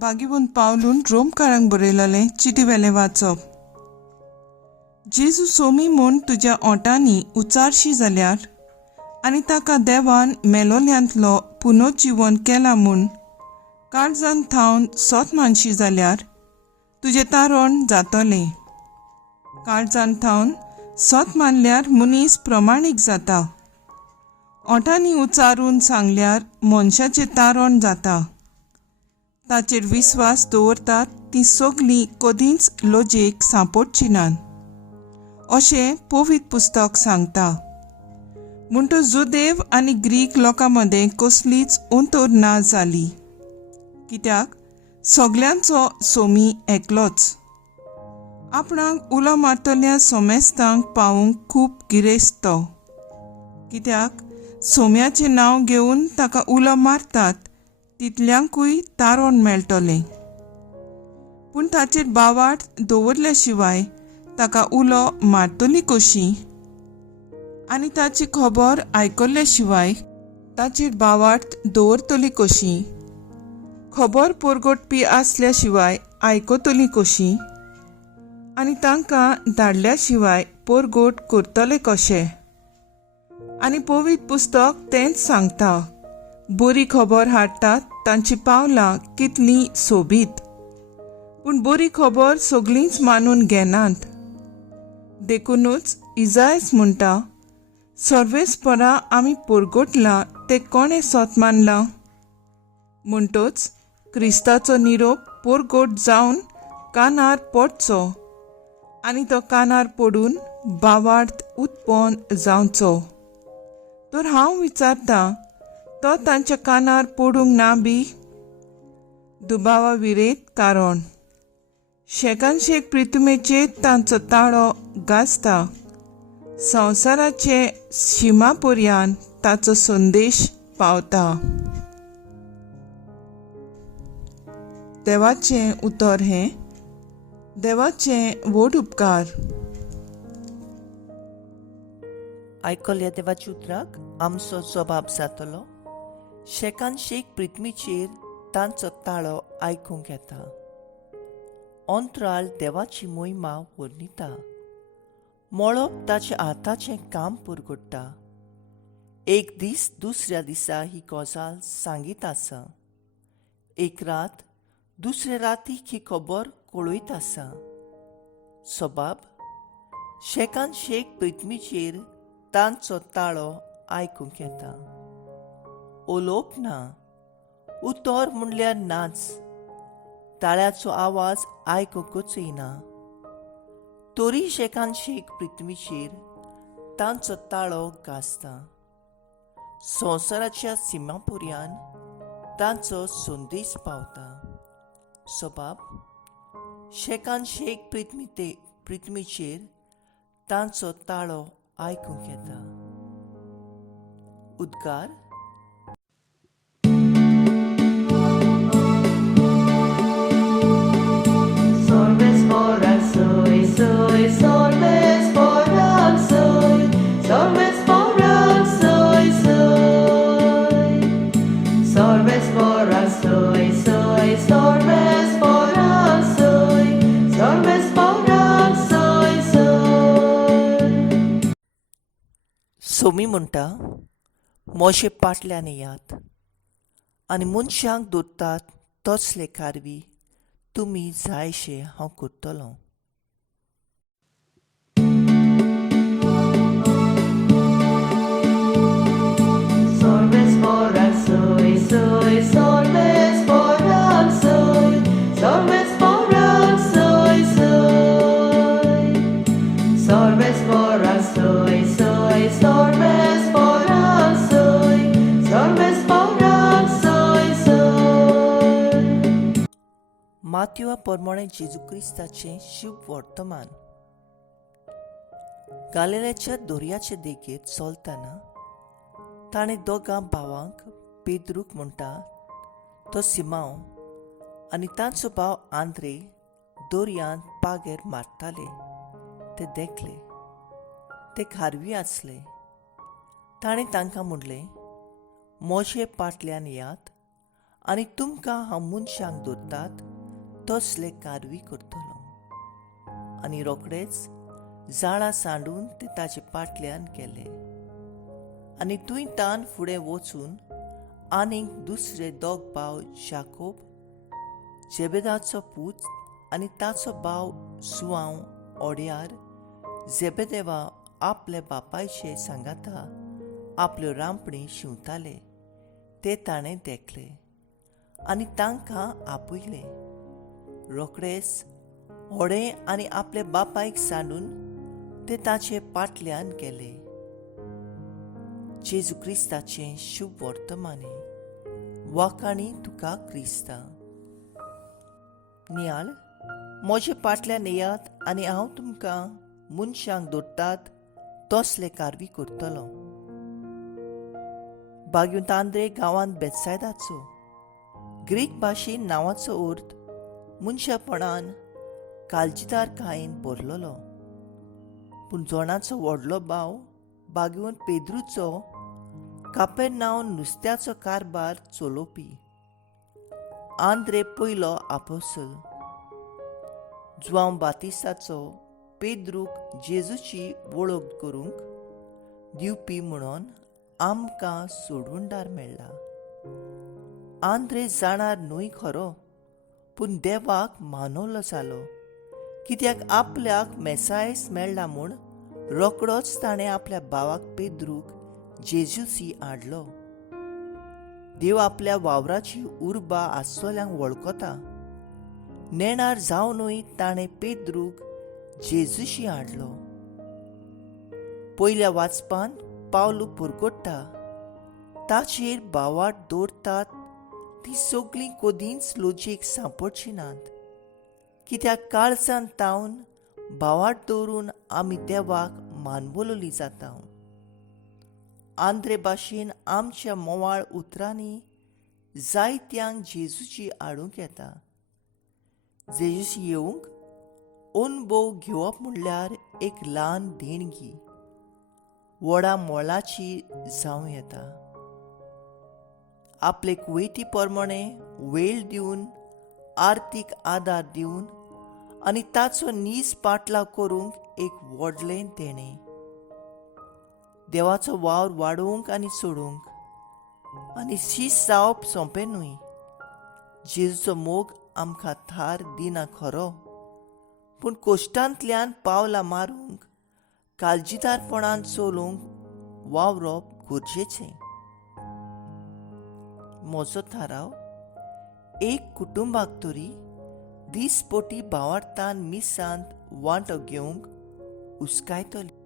बागीवून पावलून रोमकारांक बरयलेलें चिटीवेलें वाचप. जेजू सोमी म्हूण तुज्या ओंटांनी उचारशी जाल्यार आनी ताका देवान मेलोल्यांतलो पुनर्जीवन केलां म्हूण काळजांत थावन सोत मानशी जाल्यार तुजें तारण जातलें. काळजांत थावन सोत मानल्यार मनीस प्रमाणीक जाता. ओंटांनी उचारून सांगल्यार मनशाचें तारण जाता. ताचेर विस्वास दवरतात ती सगलीं कदींच लजेक सांपडची नात अशें पवित्र पुस्तक सांगता. म्हणटच जुदेव आनी ग्रीक लोकां मदें कसलीच अंतर ना जाली, कित्याक सगल्यांचो सोमी एकलोच. आपणाक उलो मारतल्या सोमेस्तांक पावूंक खूब गिरेस्त तो, कित्याक सोम्याचें नांव घेवन ताका उलो मारतात तितल्यांकूय तारण मेळटलें. पूण ताचेर बावार्थ दवरल्या शिवाय ताका उलो मारतली कशी आनी ताची खबर आयकल्ल्या शिवाय ताचेर बावार्थ दवरतली कशी? खबर परगटपी आसल्या शिवाय आयकतली कशी आनी तांकां धाडल्या शिवाय परगट करतले कशे? आनी पवित्र पुस्तक तेंच सांगता. बरी खबर हाडटात तांची पावलां कितलीं सोबीत, पूण बरी खबर सगळींच मानून घेनात. देखूनच इजायस म्हणटा, सर्वेस्परा आमी परगटलां तें कोणें सोत मानलां? म्हणटच क्रिस्ताचो निरोप परगट जावन कानार पडचो आनी तो कानार पडून बावार्थ उत्पन्न जावचो. तर हांव विचारतां, तो तांच्या कानार पडूंक ना बी? दुबावा विरेत कारण शेकानशेक प्रितुमेचेर तांचो ताळो गाजता. संवसाराचे शिमापर्यान ताचो संदेश पावता. देवाचें उतर हें. देवाचें व्हड उपकार. आयकल्ल्या देवाच्या उतराक आमचो जबाब जातलो. शेकानशेक प्रिथ्वीचेर तांचो ताळो आयकूंक येता. अंतराळ देवाची मोहिमा वर्णिता. मळब ताच्या हाताचें काम परगट्टा. एक दीस दुसऱ्या दिसा ही गजाल सांगीत आसा. एक रात दुसऱ्या रातीक ही खबर कळयत आसा. सबाब शेकानशेक प्रिथ्वीचेर तांचो ताळो आयकूंक येता. उलोवप ना, उतर म्हणल्यार नाच. ताळ्याचो आवाज आयकूंकच येना. तरी शेकानशेक प्रिथ्वीचेर तांचो ताळो गाजता. संवसाराच्या सिमापर्यान तांचो संदेश पावता. सबाब शेकानशेक प्रिथ्वीचेर तांचो ताळो आयकूंक येता. उद्गार. सोमी म्हणटा, मोशे पाटल्यान येयात आनी मनशांक दोत्तात तसले कारवी तुमी जायशे हांव करतलों. माथ्युआ प्रमाणे जेजू क्रिस्ताचें शुभ वर्तमान. गालिलेच्या दर्याचे देगेर चलतना ताणें दोगां भावांक पेद्रूक म्हणटा तो सिमांव आनी तांचो भाव आंद्रे दर्यांत पागेर मारताले ते देखले. ते खारवी आसले. ताणें तांकां म्हणलें, मोशे पाटल्यान येयात आनी तुमकां हांव मनशांक दवरतात तसले कारवी करतलो. आनी रोखडेच जाळां सांडून ते ताचे फाटल्यान गेले. आनी तुयतान फुडें वचून आनीक दुसरे दोग भाव जाकोब, जेबेदाचो पूत आनी ताचो भाव सुवांव ओड्यार जेबेदेवा आपले बापायचे सांगाता आपल्यो रांपणी शिंवताले ते ताणें देखले आनी तांकां आपयले. रोखडेच व्हडें आनी आपले बापायक सांडून ते ताचे फाटल्यान गेले. जेजू क्रिस्ताचें शुभ वर्तमाने. वाकाणी तुका क्रिस्ता. नियाळ, म्हजे फाटल्यान येयात आनी हांव तुमकां मनशांक दवरतात तसले कारवी करतलो. बागुंत आंद्रे गांवांत बेतसायदाचो ग्रीक भाशेन नांवाचो अर्थ मनशापणान काळजीदारकायेन भरलेलो. पूण जोणाचो व्हडलो भाव बागुंत पेद्रूचो कापेर्नाउम नुस्त्याचो कारबार चलोवपी. आंद्रे पयलो आपोस्तल. जुआंव बातिस्ताचो पेद्रूक जेजूची वळख करूंक दिवपी म्हणून आमकां सोडवणदार मेळ्ळा. आंद्रे जाणार न्हय खरो, पूण देवाक मानवलो जालो, कित्याक आपल्याक मेसायस मेळ्ळा म्हूण रोखडोच ताणें आपल्या भावाक पेद्रूक जेजूसी हाडलो. देव आपल्या वावराची उर्बा आसतोल्यांक वळखता. नेणार जावनूय ताणें पेद्रूक जेजूशी हाडलो. पयल्या वाचपान पावलू पुरगोडटा ताचेर भावार्थ दवरतात ती सगळीं कदींच लोजयेक सांपडची नात. कित्याक काळजांत तावन भावार्थ दवरून आमी देवाक मानबोलोली जाता. आंद्रे भाशेन आमच्या मोवाळ उतरांनी जायत्यांक जेजूची हाडूंक येता. जेजूची येवंक अनुभव घेवप म्हणल्यार एक ल्हान देणगी व्हडा मोलाची जावं येता. आपले कुवेती प्रमाणे वेळ दिवन, आर्थीक आदार दिवन आनी ताचो नीज पाटलाव करूंक एक व्हडलें देणें. देवाचो वावर वाडोवंक आनी सोडूंक आनी शीस जावप सोंपें न्हय. जेजूचो मोग आमकां थार दिना खरो, पूण कोश्टांतल्यान पावलां मारूंक काळजीदारपणान चलूंक वावरप गरजेचें. म्हजो थाराव एक कुटुंबाक तरी दिसपोटी भावार्थान मिसांत वांटो घेवंक उस्कायतली.